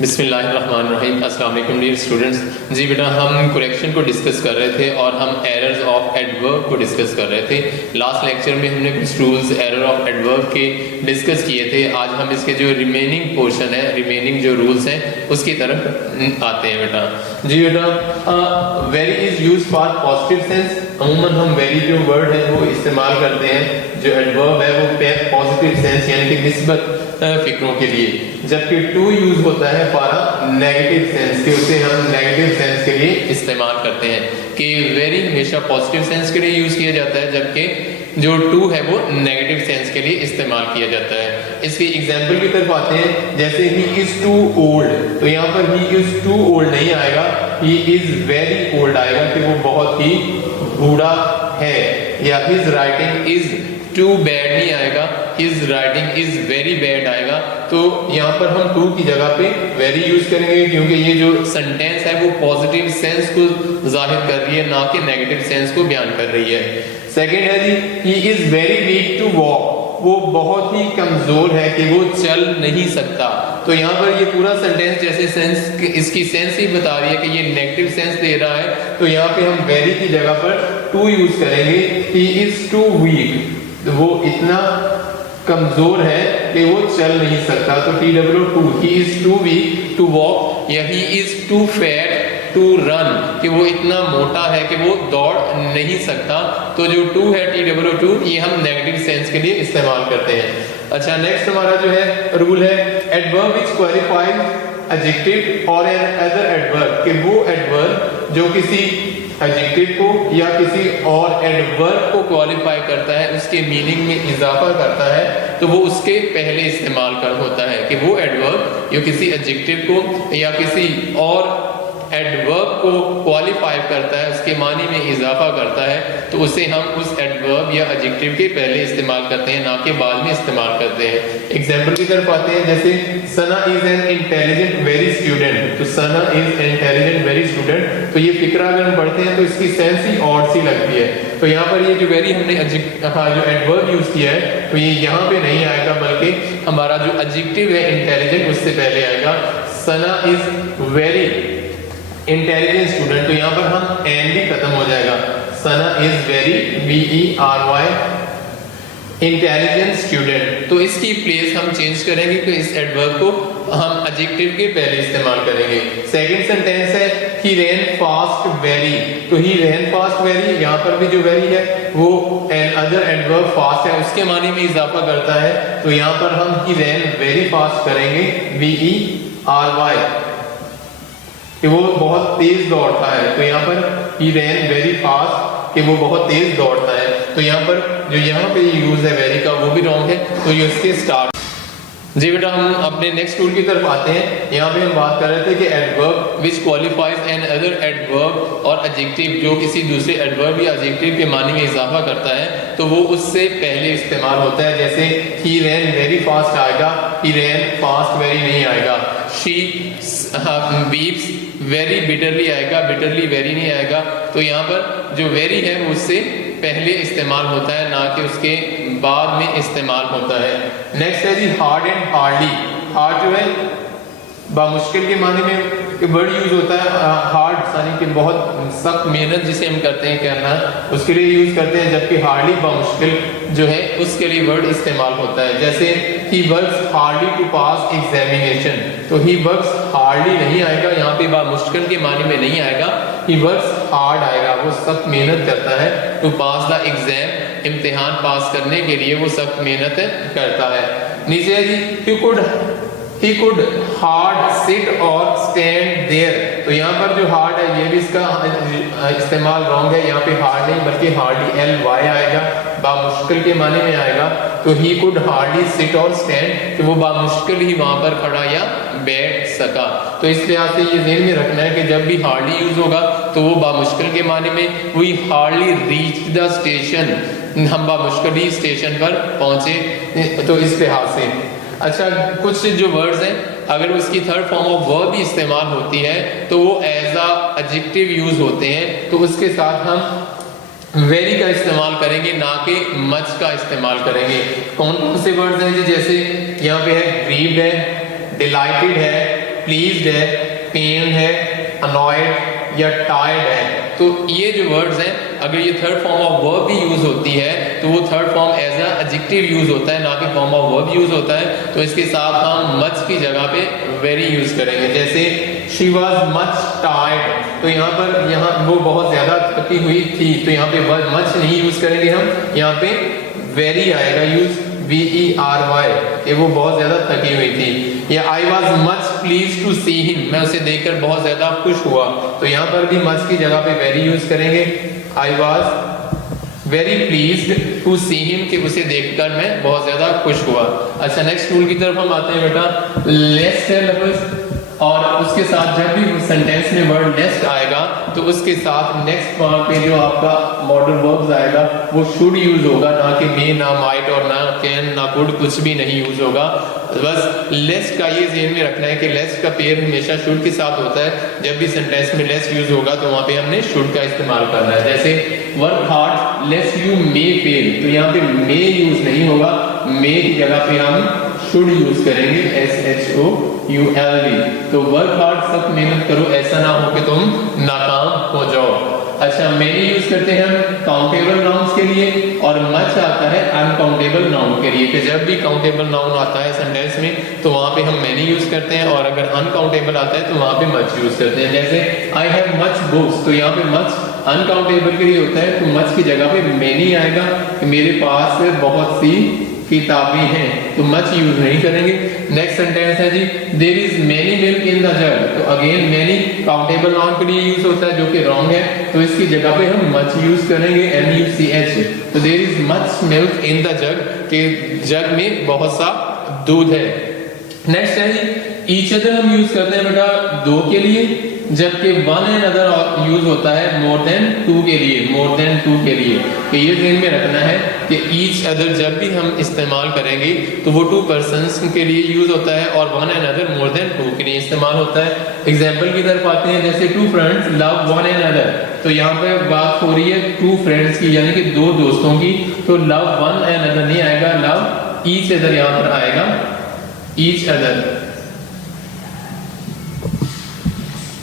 बिस्मिल्लाहिर्रहमानिर्रहीम। अस्सलाम वालेकुम डियर स्टूडेंट्स। जी बेटा, हम करेक्शन को डिस्कस कर रहे थे और हम एरर्स ऑफ एडवर्ब को डिस्कस कर रहे थे। लास्ट लेक्चर में हमने कुछ रूल्स एरर ऑफ एडवर्ब के डिस्कस किए थे। आज हम इसके जो रिमेनिंग पोर्शन है, रिमेनिंग जो रूल्स हैं, उसकी तरफ आते हैं बेटा। जी बेटा, very is used for positive sense. अमूमन हम वेरी जो वर्ड है वो इस्तेमाल करते हैं, जो एडवर्ब है वो पॉजिटिव सेंस यानी कि निस्बत फिक्रों के लिए, जबकि टू यूज होता है फॉर नेगेटिव सेंस के, उसे हम नेगेटिव सेंस के लिए इस्तेमाल करते हैं कि वेरी हमेशा पॉजिटिव सेंस के लिए यूज किया जाता है, जबकि जो टू है वो नेगेटिव सेंस के लिए इस्तेमाल किया जाता है। इसके एग्जांपल की तरफ आते हैं, जैसे ही इज टू ओल्ड, तो यहाँ पर ही इज टू ओल्ड नहीं आएगा, ही इज वेरी ओल्ड आएगा कि वो बहुत ही बूढ़ा है। या his writing is too bad नहीं आएगा, his writing is very bad आएगा। तो यहाँ पर हम टू की जगह पे वेरी यूज करेंगे, क्योंकि ये जो सेंटेंस है वो पॉजिटिव सेंस को जाहिर कर रही है, ना कि नेगेटिव सेंस को बयान कर रही है। सेकंड है जी, he is very weak to walk, वो बहुत ही कमजोर है कि वो चल नहीं सकता। तो यहाँ पर ये पूरा सेंटेंस जैसे सेंस, इसकी सेंस ही बता रही है कि ये नेगेटिव सेंस दे रहा है, तो यहाँ पे हम वेरी की जगह पर टू यूज करेंगे। ही इज टू वीक, वो इतना कमजोर है कि वो चल नहीं सकता, तो TWO2, he is too weak to walk. या he is too fat to run, कि वो इतना मोटा है कि वो दौड़ नहीं सकता। तो जो टू है TWO2, ये हम नेगेटिव सेंस के लिए इस्तेमाल करते हैं। अच्छा, नेक्स्ट हमारा जो है रूल है एडवर्ब व्हिच क्वालिफाइज एडजेक्टिव और एन अदर एडवर्ब, कि वो एडवर्ब जो किसी एडजेक्टिव को या किसी और एडवर्ब को क्वालिफाई करता है, उसके मीनिंग में इजाफा करता है, तो वो उसके पहले इस्तेमाल कर होता है। कि वो एडवर्ब जो किसी एडजेक्टिव को या किसी और एडवर्ब को क्वालिफाई करता है, उसके मानी में इजाफा करता है, तो उसे हम उस एडवर्ब या एडजेक्टिव के पहले इस्तेमाल करते हैं, ना कि बाद में इस्तेमाल करते हैं। एग्जाम्पल की तरफ आते हैं, जैसे Sana is an intelligent very student, तो Sana is an intelligent very student, तो ये फिक्रा अगर हम पढ़ते हैं तो इसकी सेंस ही ऑड सी लगती है। तो यहाँ पर ये जो वेरी हमने जो एडवर्ब यूज किया है, तो ये यहाँ पे नहीं आएगा, बल्कि हमारा जो एडजेक्टिव है इंटेलिजेंट उससे पहले आएगा। Sana is very intelligent student, तो यहाँ पर हम एन भी खत्म हो जाएगा। Sana is very VERY intelligent student, तो इसकी प्लेस हम चेंज करेंगे कि इस एडवर्ब को हम एडजेक्टिव के पहले इस्तेमाल करेंगे। सेकंड सेंटेंस है ही रैन फास्ट वेरी, तो ही रैन फास्ट वेरी, यहाँ पर भी जो वेरी है वो एन अदर एडवर्ब फास्ट है, उसके मानी में इजाफा करता है, तो यहाँ पर हम ही रैन वेरी फास्ट करेंगे VERY, कि वो बहुत तेज दौड़ता है। तो यहाँ पर ही रैन वेरी फास्ट, कि वो बहुत तेज दौड़ता है। तो यहाँ पर जो यहाँ पे यूज है वेरी का, वो भी रॉन्ग है, तो ये उसके स्टार्ट। जी बेटा, हम अपने नेक्स्ट रूल की तरफ आते हैं। यहाँ पे हम बात कर रहे थे कि एडवर्ब विच क्वालिफाइज एन अदर एडवर्ब और एडजेक्टिव, जो किसी दूसरे एडवर्ब या एडजेक्टिव के मानी में इजाफा करता है, तो वो उससे पहले इस्तेमाल होता है। जैसे ही रैन वेरी फास्ट आएगा, ही रैन फास्ट वेरी नहीं आएगा। शी वीप्स वेरी बिटरली आएगा, बिटरली वेरी नहीं आएगा। तो यहाँ पर जो वेरी है वो उससे पहले इस्तेमाल होता है, ना कि उसके बाद में इस्तेमाल होता है। नेक्स्ट है जी हार्ड एंड हार्डली। हार्ड जो है बामुश्किल के माने में वर्ड यूज होता है, हार्ड यानी कि बहुत सख्त मेहनत जिसे हम करते हैं करना, उसके लिए यूज करते हैं, जबकि हार्डली बामुश्किल जो है उसके लिए वर्ड इस्तेमाल होता है। जैसे he works hardly to pass examination, तो ही वर्क्स हार्डली नहीं आएगा, यहाँ पे बामुश्किल के माने में नहीं आएगा, ही वर्क्स हार्ड आएगा, वो सख्त मेहनत करता है। टू पास द एग्जाम, इम्तिहान पास करने के लिए वो सख्त मेहनत करता है। नीचे है जी he could hard sit or stand there, तो यहाँ पर जो hard है ये भी इसका इस्तेमाल रॉन्ग है, यहाँ पे hard नहीं बल्कि hardly LY आएगा, बामुश्किल के माने में आएगा। तो he could hardly sit or stand, कि वो बामुश्किल ही वहां पर खड़ा या बैठ सका। तो इस लिहाज से ये ध्यान में रखना है कि जब भी hardly यूज होगा तो वो बामुश्किल के माने में, we hardly reached the station, हम बामुश्किल ही स्टेशन पर पहुंचे। तो इस लिहाज से अच्छा, कुछ जो वर्ड्स हैं अगर उसकी थर्ड फॉर्म ऑफ वर्ब भी इस्तेमाल होती है तो वो एज अ एडजेक्टिव यूज होते हैं, तो उसके साथ हम वेरी का इस्तेमाल करेंगे, ना कि मच का इस्तेमाल करेंगे। कौन कौन से वर्ड्स हैं जी, जैसे यहाँ पे है ग्रीव्ड है, डिलाइटेड है, प्लीज्ड है, पेन है, अनॉयड या टायर्ड है। तो ये जो वर्ड्स हैं, अगर ये थर्ड फॉर्म ऑफ वर्ब भी यूज होती है तो वो third form as a adjective use होता है, ना कि फॉर्म ऑफ वर्ब यूज होता है। तो इसके साथ हम मच की जगह पे वेरी यूज करेंगे। जैसे शी वॉज मच टायर्ड, तो यहाँ वो बहुत ज्यादा थकी हुई थी, तो यहाँ पे मच नहीं यूज करेंगे हम, यहाँ पे वेरी आएगा यूज, VERY, ये वो बहुत ज्यादा थकी हुई थी। या I was much please to see him, मैं उसे देखकर बहुत ज्यादा खुश हुआ, तो यहाँ पर भी मच की जगह पे वेरी यूज करेंगे। I was very pleased to see him, कि उसे देखकर मैं बहुत ज्यादा खुश हुआ। अच्छा, नेक्स्ट रूल की तरफ हम आते हैं बेटा। लेस है लफ्ज, और उसके साथ जब भी सेंटेंस में वर्ड नेक्स्ट आएगा तो उसके साथ नेक्स्ट पार्ट पे जो आपका मॉडल वर्ब्स आएगा वो शुड यूज होगा, ना कि मे, ना माइट और ना कैन, ना कुड, कुछ भी नहीं यूज होगा। बस लेस्ट का ये ध्यान में रखना है कि लेस्ट का पेयर हमेशा शुड के साथ होता है। जब भी सेंटेंस में लेस्ट यूज होगा तो वहां पे हमने शुड का इस्तेमाल करना है। जैसे work hard लेस्ट you may fail, तो यहाँ पे मे यूज नहीं होगा, मे की जगह पे हम शुड यूज करेंगे, SHOULD। तो वर्क हार्ड, सख्त मेहनत करो, ऐसा ना हो कि तुम नाकाम हो जाओ। अच्छा, मैनी यूज करते हैं हम काउंटेबल नाउन्स के लिए, और मच आता है अनकाउंटेबल नाउन के लिए। कि जब भी काउंटेबल नाउन आता है सेंटेंस में तो वहां पे हम मैनी यूज करते हैं, और अगर अनकाउंटेबल आता है तो वहां पे मच यूज करते हैं। जैसे आई हैव मच बुक्स, तो यहाँ पे मच अनकाउंटेबल के लिए होता है, तो मच की जगह पे मैनी आएगा कि मेरे पास बहुत सी किताबें हैं, तो मच यूज नहीं करेंगे। नेक्स्ट सेंटेंस है जी, there is many milk in the jug, तो अगेन मेनी काउंटेबल नाउन के लिए यूज होता है, जो कि रॉन्ग है, तो इसकी जगह पे हम मच यूज करेंगे, MUCH। तो there is much milk in the jug, के जग में बहुत सा दूध है। नेक्स्ट है जी, ईच अदर हम यूज करते हैं बेटा दो के लिए, जबकि वन एंड अदर यूज होता है मोर देन टू के लिए, मोर देन टू के लिए। तो ये ध्यान में रखना है कि ईच अदर जब भी हम इस्तेमाल करेंगे तो वो टू पर्सन्स के लिए यूज होता है, और one and other more than two के लिए इस्तेमाल होता है। एग्जाम्पल की तरफ आते हैं, जैसे two friends love one and other, तो यहाँ पे बात हो रही है टू फ्रेंड्स की, यानी कि दो दोस्तों की, तो लव वन एंड अदर नहीं आएगा, लव ईच अदर यहाँ पर आएगा, ईच अदर।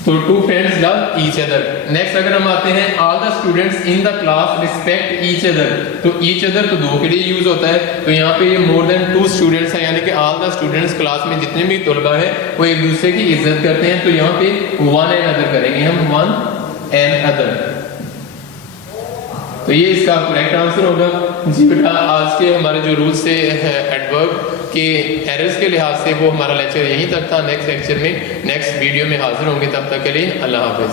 तो two friends love each other. Next अगर हम आते हैं, all the students in the class respect each other, तो ईच अदर तो दो के लिए यूज होता है, तो यहाँ पे ये मोर देन टू स्टूडेंट्स है, यानी कि ऑल द स्टूडेंट्स क्लास में जितने भी तलबा है वो एक दूसरे की इज्जत करते हैं, तो यहाँ पे वन एंड अदर करेंगे हम, वन एंड अदर। तो ये इसका करेक्ट आंसर होगा जी बेटा। आज के हमारे जो रूल्स थे एडवर्ब के एरर्स के लिहाज से वो हमारा लेक्चर यहीं तक था। नेक्स्ट लेक्चर में नेक्स्ट वीडियो में हाजिर होंगे, तब तक के लिए अल्लाह हाफिज।